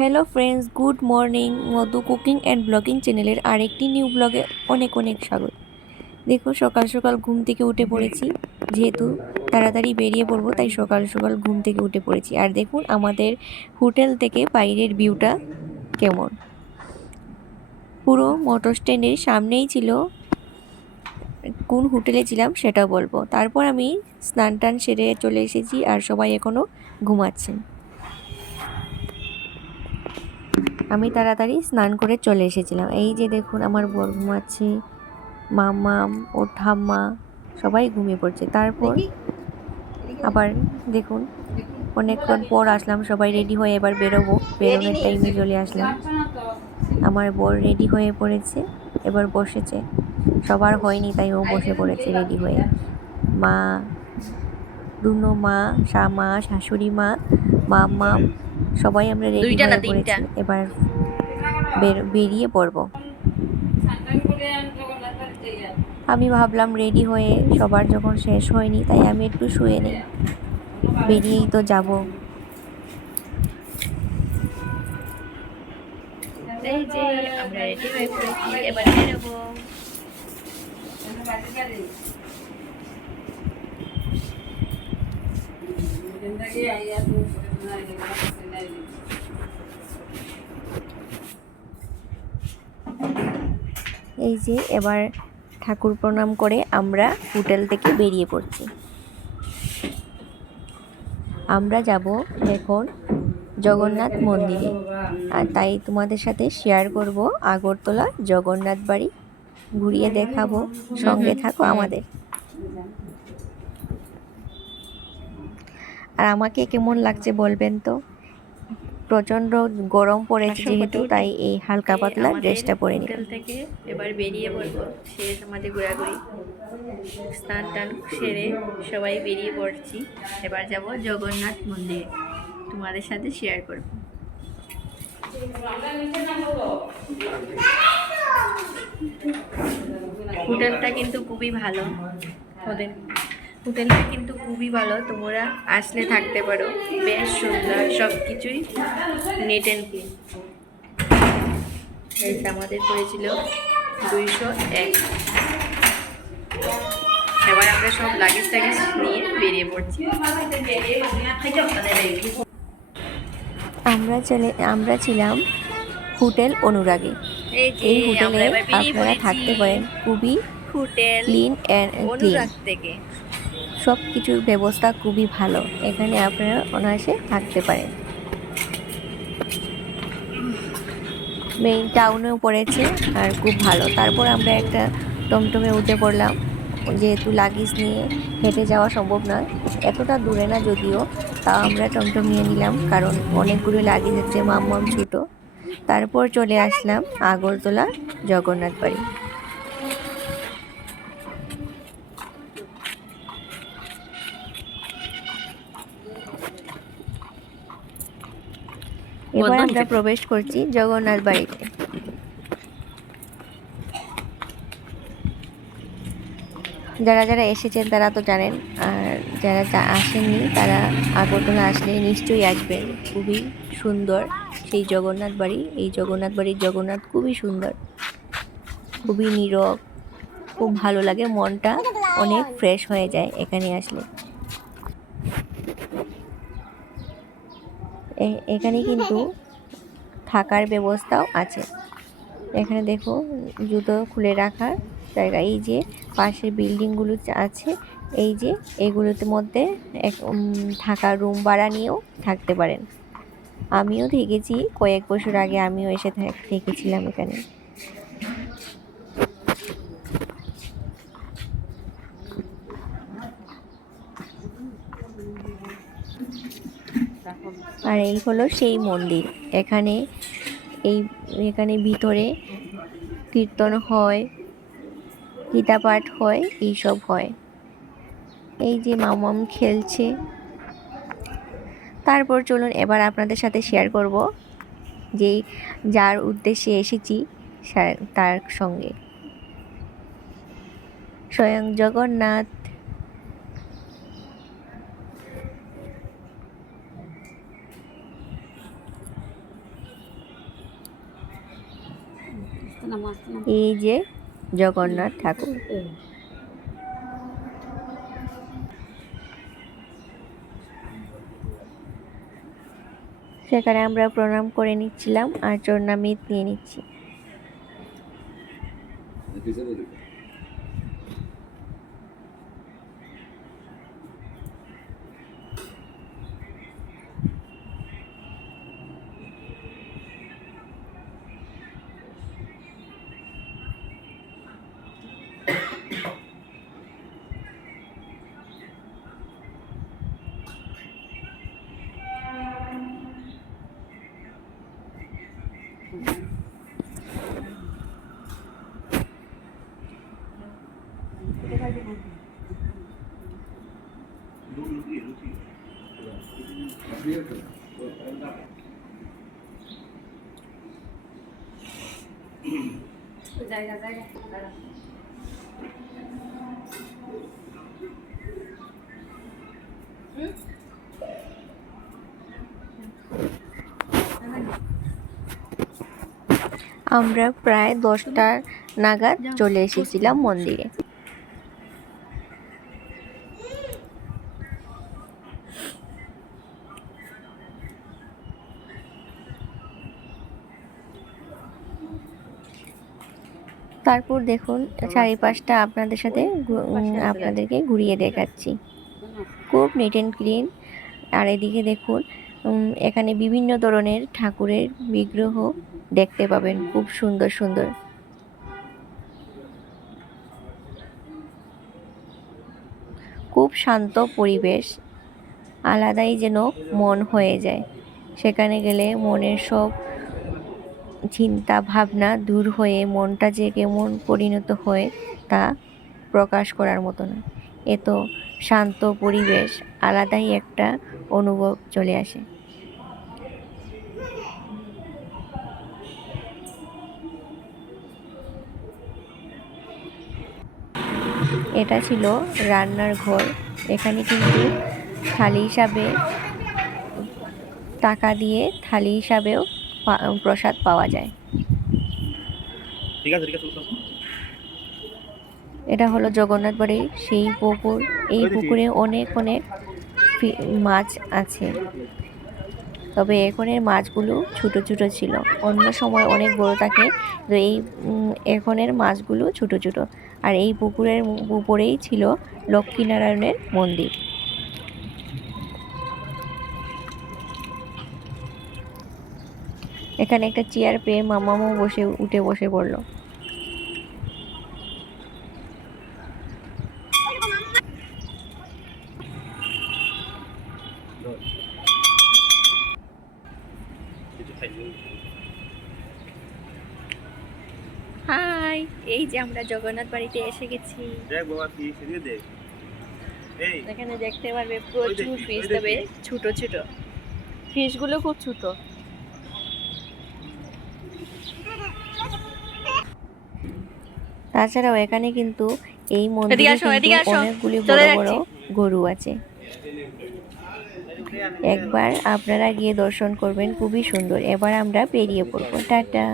Hello friends, good morning. Madhu cooking and blogging চ্যানেলের আরেকটি new ব্লগে অনেক অনেক স্বাগত। দেখো, সকাল সকাল ঘুম থেকে উঠে পড়েছি। যেহেতু তাড়াতাড়ি বেরিয়ে পড়বো, তাই সকাল সকাল ঘুম থেকে উঠে পড়েছি। আর দেখুন আমাদের হোটেল থেকে বাইরের ভিউটা কেমন। পুরো মোটর স্ট্যান্ডের সামনেই ছিল। কোন হোটেলে ছিলাম সেটাও বলবো। তারপর আমি স্নান টান সেরে চলে এসেছি, আর সবাই এখনও ঘুমাচ্ছেন। আমি তাড়াতাড়ি স্নান করে চলে এসেছিলাম। এই যে দেখুন, আমার বর ঘুমাচ্ছে, মামাম ও ঠাম্মা সবাই ঘুমিয়ে পড়ছে। তারপর আবার দেখুন, অনেকক্ষণ পর আসলাম, সবাই রেডি হয়ে এবার বেরোবো। বেরোনোর টাইমে চলে আসলাম। আমার বর রেডি হয়ে পড়েছে, এবার বসেছে। সবার হয়নি, তাই ও বসে পড়েছে রেডি হয়ে। মা, দুনো মা, শাশুড়ি মা, মামাম সবাই আমরা রেডি হয়ে পড়েছি। এবার বেরিয়ে পড়বো। আমি ভাবলাম রেডি হয়ে সবার যখন শেষ হয়নি, তাই আমি একটু শুয়ে নেই, বেরিয়েই তো যাব। এই যে আমরা রেডি হয়ে পড়েছি, এবার বেরোবো। এই যে এবার ঠাকুর প্রণাম করে আমরা হোটেল থেকে বেরিয়ে পড়ছি। আমরা যাব এখন জগন্নাথ মন্দিরে, আর তাই তোমাদের সাথে শেয়ার করব আগরতলা জগন্নাথ বাড়ি, ঘুরিয়ে দেখাবো। সঙ্গে থাকো আমাদের। আর আমাকে কেমন লাগছে বলবেন তো। প্রচণ্ড গরম পড়েছে যেহেতু, তাই এই হালকা পাতলা ড্রেসটা পরে নিলাম। হোটেল থেকে এবার বেরিয়ে পড়বো। শেষ আমাদের ঘোরাঘুরি, স্নান টান সেরে সবাই বেরিয়ে পড়ছি। এবার যাব জগন্নাথ মন্দিরে, তোমাদের সাথে শেয়ার করব। হোটেলটা কিন্তু খুবই ভালো। হোটেলটা কিন্তু খুবই ভালো, তোমরা আসলে থাকতে পারো। বেশ সুন্দর, সব কিছুই নেট অ্যান্ড ক্লিন। আমাদের পড়েছিল 201। এবার আমরা সব লাগেজ টাগেজ নিয়ে বেরিয়ে পড়ছি। আমরা ছিলাম হোটেল অনুরাগে। এই হোটেলে আপনারা থাকতে পারেন, খুবই ক্লিন অ্যান্ড ক্লিন। সব কিছুর ব্যবস্থা খুবই ভালো, এখানে আপনারা অনায়াসে থাকতে পারেন। মেইন টাউনেও পড়েছে, আর খুব ভালো। তারপর আমরা একটা টমটমে উঠে পড়লাম, যেহেতু লাগেজ নিয়ে হেঁটে যাওয়া সম্ভব নয়, এতটা দূরে না যদিও, তাও আমরা টমটম নিয়ে নিলাম, কারণ অনেকগুলো লাগেজ আছে, মাম্মাম ছোটো। তারপর চলে আসলাম আগরতলা জগন্নাথ বাড়ি। এবার আমরা প্রবেশ করছি জগন্নাথ বাড়িতে। যারা যারা এসেছেন তারা তো জানেন, আর যারা আসেননি তারা আগরতলা আসলে নিশ্চয়ই আসবেন। খুবই সুন্দর সেই জগন্নাথ বাড়ি। এই জগন্নাথ বাড়ির জগন্নাথ খুবই সুন্দর, খুবই নীরব, খুব ভালো লাগে। মনটা অনেক ফ্রেশ হয়ে যায় এখানে আসলে। এখানে কিন্তু থাকার ব্যবস্থাও আছে। এখানে দেখো, জুতো খুলে রাখার জায়গা। এই যে পাশের বিল্ডিংগুলো আছে, এই যে এগুলোতে মধ্যে থাকার রুম ভাড়া নিয়েও থাকতে পারেন। আমিও থেকেছি কয়েক বছর আগে, আমিও এসে থেকেছিলাম এখানে। আর এই হলো সেই মন্দির। এখানে ভিতরে কীর্তন হয়, গীতা পাঠ হয়, এইসব হয়। এই যে মামাম খেলছে। তারপর চলুন এবার আপনাদের সাথে শেয়ার করব যে যার উদ্দেশ্যে এসেছি তার সঙ্গে। স্বয়ং জগন্নাথ। এই যে জগন্নাথ ঠাকুর। সেখানে আমরা প্রণাম করে নিচ্ছিলাম আর চরণামৃত নিয়ে নিচ্ছি। আমরা প্রায় 10টা নাগাদ চলে এসেছিলাম মন্দিরে। তারপর দেখুন চারিপাশটা আপনাদেরকে ঘুরিয়ে দেখাচ্ছি। খুব নিট অ্যান্ড ক্লিন। আর এদিকে দেখুন এখানে বিভিন্ন ধরনের ঠাকুরের বিগ্রহ দেখতে পাবেন, খুব সুন্দর সুন্দর। খুব শান্ত পরিবেশ, আলাদাই যেন মন হয়ে যায়। সেখানে গেলে মনের সব চিন্তা ভাবনা দূর হয়ে মনটা যে কেমন পরিণত হয় তা প্রকাশ করার মতো না। এত শান্ত পরিবেশ, আলাদাই একটা অনুভব চলে আসে। এটা ছিল রান্নার ঘর। এখানে কিন্তু থালি হিসাবে টাকা দিয়ে থালি হিসাবেও প্রসাদ পাওয়া যায়। এটা হলো জগন্নাথ বাড়ির সেই পুকুর। এই পুকুরে অনেক অনেক মাছ আছে, তবে এখনের মাছগুলো ছোট ছোট ছিল। অন্য সময় অনেক বড় থাকে, তো এই এখনের মাছগুলো ছোট ছোট। আর এই পুকুরের উপরেই ছিল লক্ষ্মীনারায়ণের মন্দির। এখানে একটা চেয়ার পেয়ে মামামও উঠে বসে পড়লো। হাই, এই যে আমরা জগন্নাথ বাড়িতে এসে গেছি। এখানে দেখতে পারবে প্রচুর ফিশ, তবে ছোট ছোট ফিশগুলো খুব ছোট। তাছাড়াও এখানে কিন্তু এই মন্দিরে কিন্তু অনেকগুলি বড় বড় গরু আছে। একবার আপনারা গিয়ে দর্শন করবেন, খুবই সুন্দর। এবার আমরা বেরিয়ে পড়বো। টাটা।